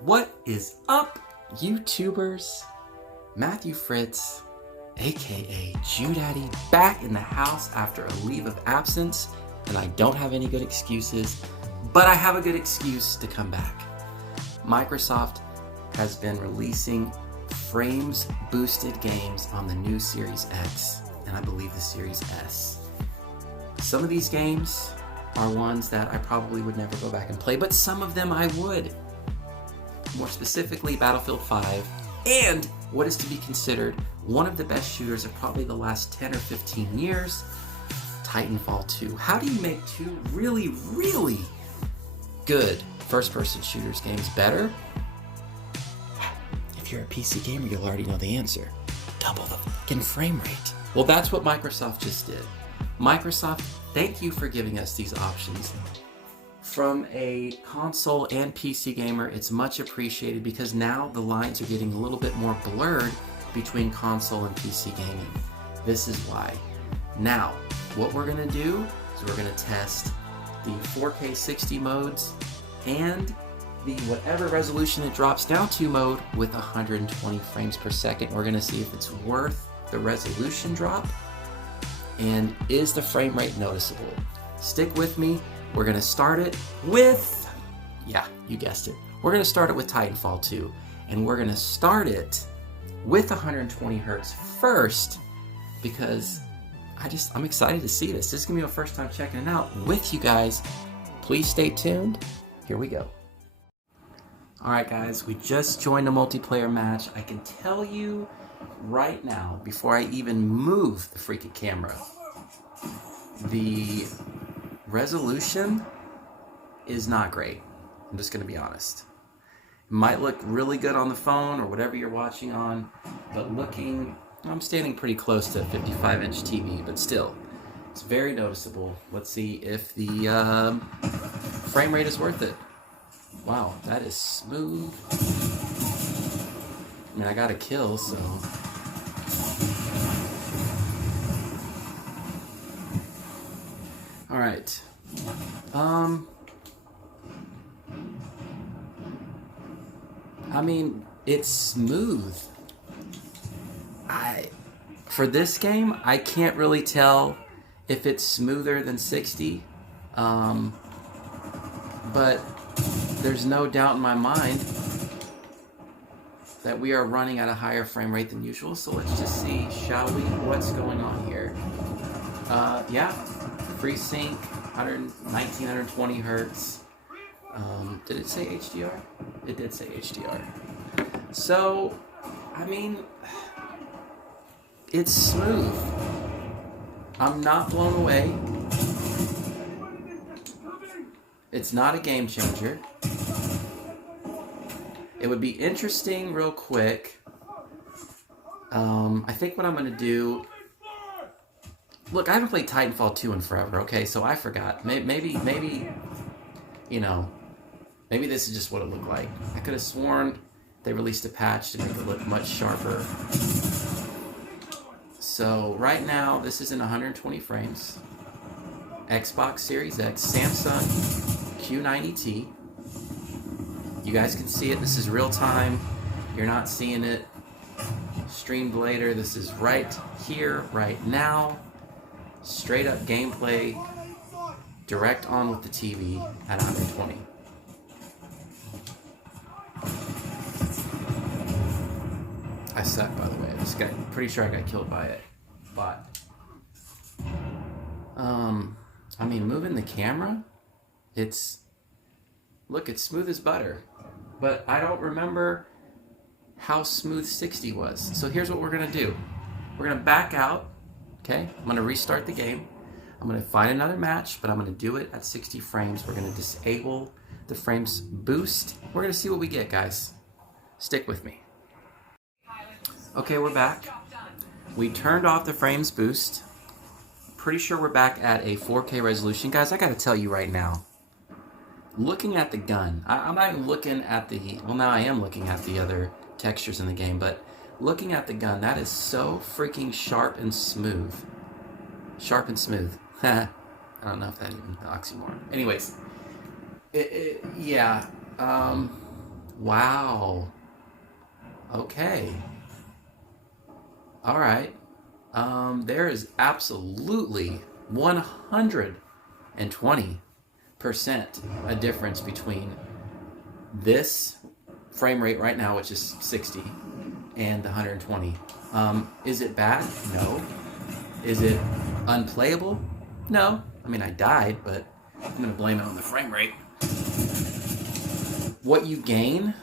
What is up, YouTubers? Matthew Fritz, aka Judaddy, back in the house after a leave of absence, and I don't have any good excuses, but I have a good excuse to come back. Microsoft has been releasing frames boosted games on the new Series X, and I believe the Series S. Some of these games are ones that I probably would never go back and play, but some of them I would. More specifically, BattleField 5, and what is to be considered one of the best shooters of probably the last 10 or 15 years, Titanfall 2. How do you make two really, really good first-person shooters games better? If you're a PC gamer, you'll already know the answer. Double the fucking frame rate. Well, that's what Microsoft just did. Microsoft, thank you for giving us these options. From a console and PC gamer, it's much appreciated because now the lines are getting a little bit more blurred between console and PC gaming. This is why. Now, what we're gonna do is we're gonna test the 4K 60 modes and the whatever resolution it drops down to mode with 120 frames per second. We're gonna see if it's worth the resolution drop and is the frame rate noticeable. Stick with me. We're gonna start it with, yeah, you guessed it. We're gonna start it with Titanfall 2, and we're gonna start it with 120 hertz first because I'm excited to see this. This is gonna be my first time checking it out with you guys. Please stay tuned. Here we go. All right, guys, we just joined a multiplayer match. I can tell you right now, before I even move the freaking camera, the resolution is not great. I'm just gonna be honest. It might look really good on the phone or whatever you're watching on, but I'm standing pretty close to a 55-inch TV, but still, it's very noticeable. Let's see if the frame rate is worth it. Wow, that is smooth. I mean, I got a kill, so. All right. I mean, it's smooth. For this game, I can't really tell if it's smoother than 60, but there's no doubt in my mind that we are running at a higher frame rate than usual. So let's just see, shall we? What's going on here? Yeah, FreeSync, 120 hertz. Did it say HDR? It did say HDR. So, I mean, it's smooth. I'm not blown away. It's not a game changer. It would be interesting real quick. I think what I'm going to do... Look, I haven't played Titanfall 2 in forever, okay? So I forgot. Maybe, you know, maybe this is just what it looked like. I could have sworn they released a patch to make it look much sharper. So right now, this is in 120 frames. Xbox Series X, Samsung Q90T. You guys can see it. This is real time. You're not seeing it streamed later. This is right here, right now. Straight up gameplay, direct on with the TV at 120. I suck, by the way. I'm pretty sure I got killed by a bot. I mean, moving the camera, look, it's smooth as butter. But I don't remember how smooth 60 was. So here's what we're gonna do. We're gonna back out, okay? I'm gonna restart the game. I'm gonna find another match, but I'm gonna do it at 60 frames. We're gonna disable the frames boost. We're gonna see what we get, guys. Stick with me. Okay, we're back. We turned off the frames boost. Pretty sure we're back at a 4K resolution. Guys, I gotta tell you right now, looking at the gun, I'm not even looking at well, now I am looking at the other textures in the game, but looking at the gun, that is so freaking sharp and smooth. Sharp and smooth. I don't know if that even oxymoron. Anyways, yeah. Wow. Okay. All right. There is absolutely 120% a difference between this frame rate right now, which is 60, and the 120. Is it bad? No. Is it unplayable? No. I mean, I died, but I'm going to blame it on the frame rate. What you gain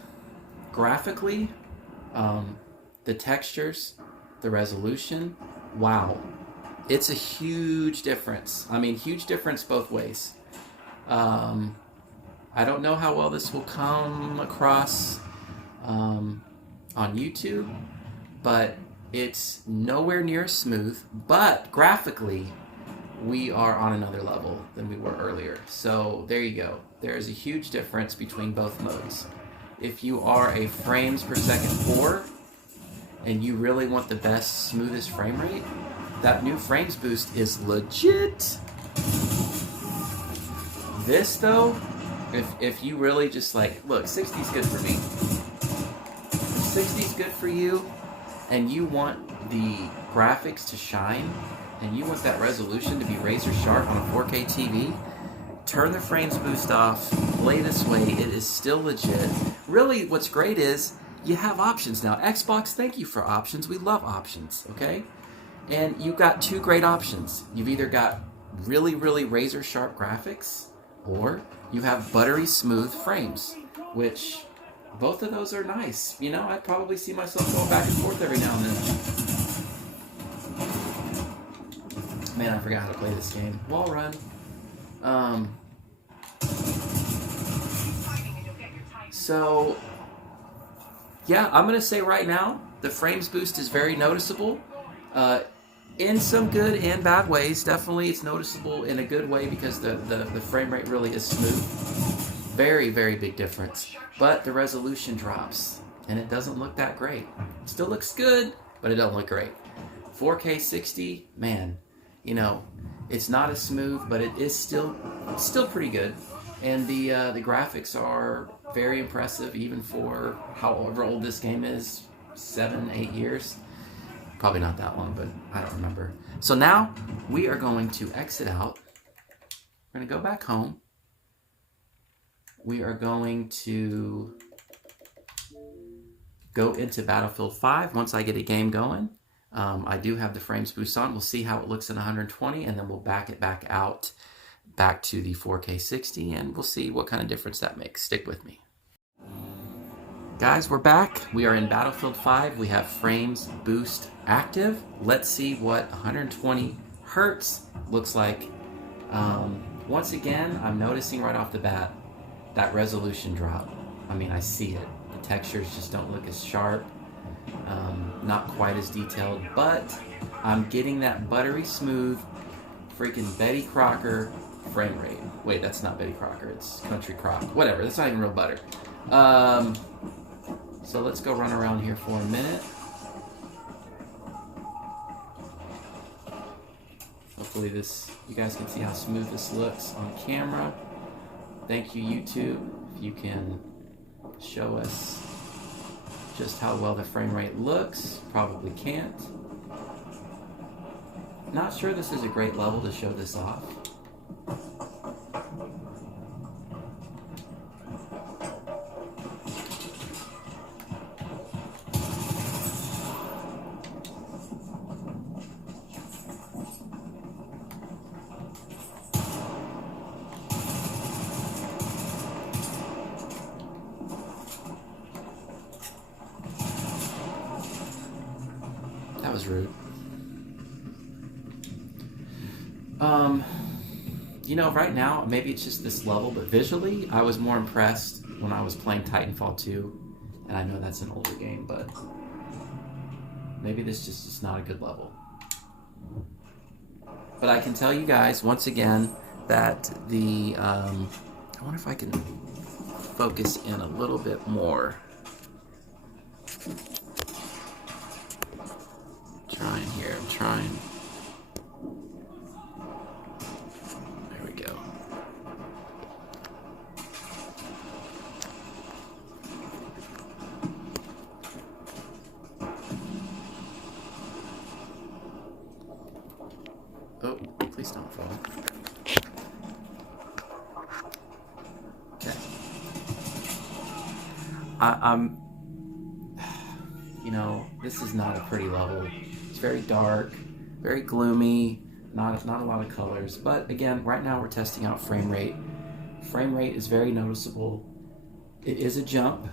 graphically, the textures, the resolution, wow. It's a huge difference. I mean, huge difference both ways. I don't know how well this will come across on YouTube, but it's nowhere near smooth. But graphically, we are on another level than we were earlier. So there you go. There is a huge difference between both modes. If you are a frames per second whore and you really want the best, smoothest frame rate, that new frames boost is legit. This though, if you really just like, look, 60's good for me. If 60's good for you and you want the graphics to shine and you want that resolution to be razor sharp on a 4K TV, turn the frames boost off, play this way, it is still legit. Really, what's great is you have options now. Xbox, thank you for options. We love options, okay? And you've got two great options. You've either got really, really razor sharp graphics, or you have buttery smooth frames, which both of those are nice. You know, I'd probably see myself going back and forth every now and then. Man, I forgot how to play this game. Wall run. So, yeah, I'm going to say right now, the frames boost is very noticeable. In some good and bad ways. Definitely it's noticeable in a good way because the frame rate really is smooth. Very, very big difference. But the resolution drops, and it doesn't look that great. It still looks good, but it doesn't look great. 4K 60, man, you know, it's not as smooth, but it is still pretty good. And the graphics are very impressive, even for however old this game is, 7-8 years. Probably not that long, but I don't remember. So now we are going to exit out. We're going to go back home. We are going to go into Battlefield 5 once I get a game going. I do have the frames boost on. We'll see how it looks in 120, and then we'll back it back out back to the 4K 60, and we'll see what kind of difference that makes. Stick with me. Guys, we're back. We are in Battlefield 5. We have frames boost active. Let's see what 120 hertz looks like. Once again, I'm noticing right off the bat that resolution drop. I mean, I see it. The textures just don't look as sharp, not quite as detailed, but I'm getting that buttery smooth freaking Betty Crocker frame rate. Wait, that's not Betty Crocker. It's Country Crock. Whatever. That's not even real butter. So let's go run around here for a minute. Hopefully you guys can see how smooth this looks on camera. Thank you, YouTube, if you can show us just how well the frame rate looks. Probably can't. Not sure this is a great level to show this off. That was rude. You know, right now, maybe it's just this level, but visually, I was more impressed when I was playing Titanfall 2, and I know that's an older game, but maybe this just is not a good level. But I can tell you guys, once again, that the, I wonder if I can focus in a little bit more. I'm trying. There we go. I'm, you know, this is not a pretty level. It's very dark, very gloomy, not a lot of colors. But again, right now we're testing out frame rate. Frame rate is very noticeable. It is a jump.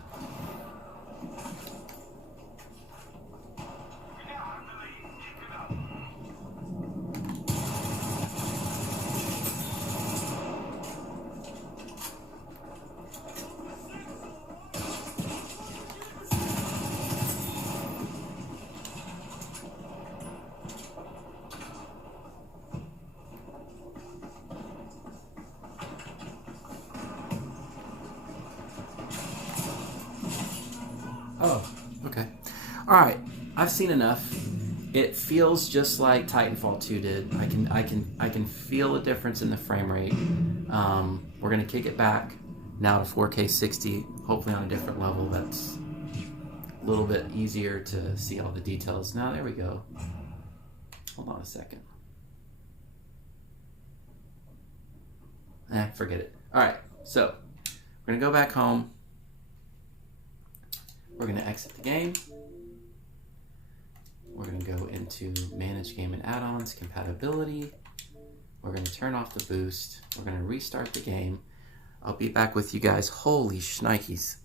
Oh, okay. All right. I've seen enough. It feels just like Titanfall 2 did. I can feel a difference in the frame rate. We're gonna kick it back now to 4K 60, hopefully on a different level. That's a little bit easier to see all the details. Now there we go. Hold on a second. Forget it. All right. So we're gonna go back home. We're going to exit the game. We're going to go into Manage Game and Add-ons, Compatibility. We're going to turn off the boost. We're going to restart the game. I'll be back with you guys, holy shnikes,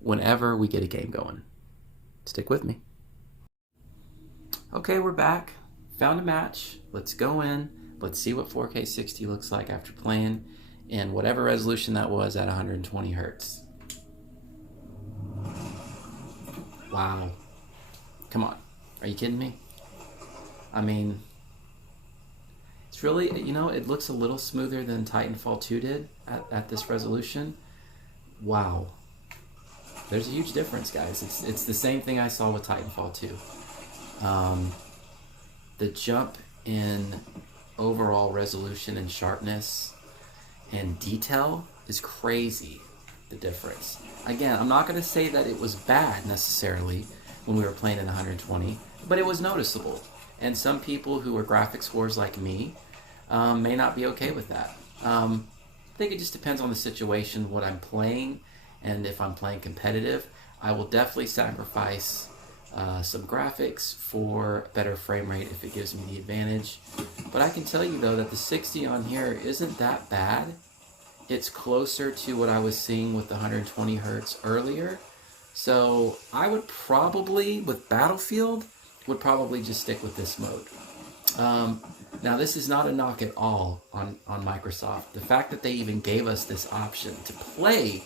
whenever we get a game going. Stick with me. Okay, we're back. Found a match. Let's go in. Let's see what 4K 60 looks like after playing in whatever resolution that was at 120 hertz. Wow. Come on. Are you kidding me? I mean, it's really, you know, it looks a little smoother than Titanfall 2 did at this resolution. Wow. There's a huge difference, guys. It's the same thing I saw with Titanfall 2. The jump in overall resolution and sharpness and detail is crazy, the difference. Again, I'm not going to say that it was bad necessarily when we were playing in 120, but it was noticeable. And some people who are graphics whores like me may not be okay with that. I think it just depends on the situation, what I'm playing, and if I'm playing competitive. I will definitely sacrifice some graphics for better frame rate if it gives me the advantage. But I can tell you though that the 60 on here isn't that bad. It's closer to what I was seeing with the 120 hertz earlier. So I would probably, with Battlefield, would probably just stick with this mode. Now this is not a knock at all on Microsoft. The fact that they even gave us this option to play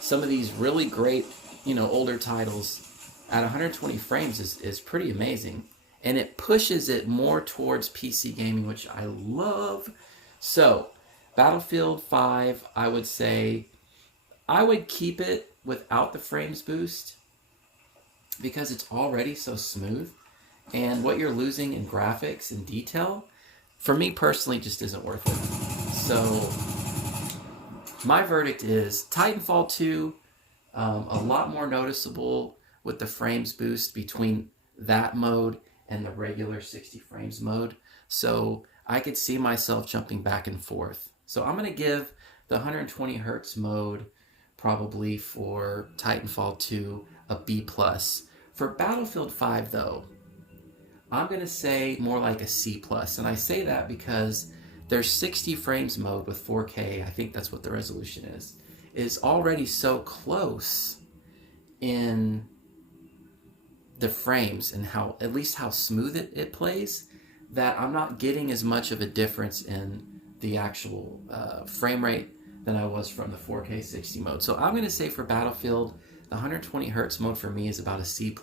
some of these really great, you know, older titles at 120 frames is pretty amazing. And it pushes it more towards PC gaming, which I love. So Battlefield 5, I would say, I would keep it without the frames boost because it's already so smooth. And what you're losing in graphics and detail, for me personally, just isn't worth it. So my verdict is Titanfall 2, a lot more noticeable with the frames boost between that mode and the regular 60 frames mode. So I could see myself jumping back and forth. So I'm going to give the 120 hertz mode probably for Titanfall 2 a B+. For Battlefield 5 though, I'm going to say more like a C+. And I say that because their 60 frames mode with 4K, I think that's what the resolution is already so close in the frames and how, at least how smooth it plays, that I'm not getting as much of a difference in the actual frame rate than I was from the 4K 60 mode. So I'm going to say for Battlefield, the 120 hertz mode for me is about a C+.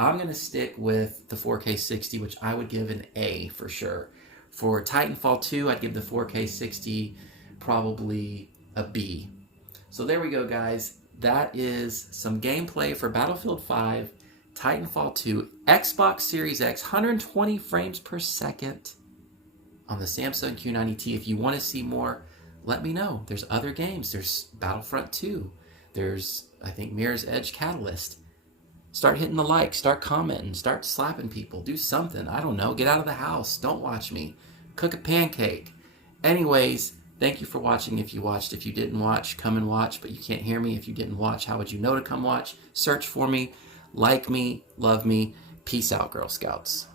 I'm going to stick with the 4K 60, which I would give an A for sure. For Titanfall 2, I'd give the 4K 60 probably a B. So there we go, guys. That is some gameplay for Battlefield 5, Titanfall 2, Xbox Series X, 120 frames per second on the Samsung Q90T. If you want to see more, let me know. There's other games. There's Battlefront 2. There's, I think, Mirror's Edge Catalyst. Start hitting the like, start commenting, start slapping people, do something. I don't know. Get out of the house. Don't watch me. Cook a pancake. Anyways, Thank you for watching if you watched. If you didn't watch, come and watch, but you can't hear me. If you didn't watch, how would you know to come watch? Search for me, like me, love me. Peace out, Girl Scouts.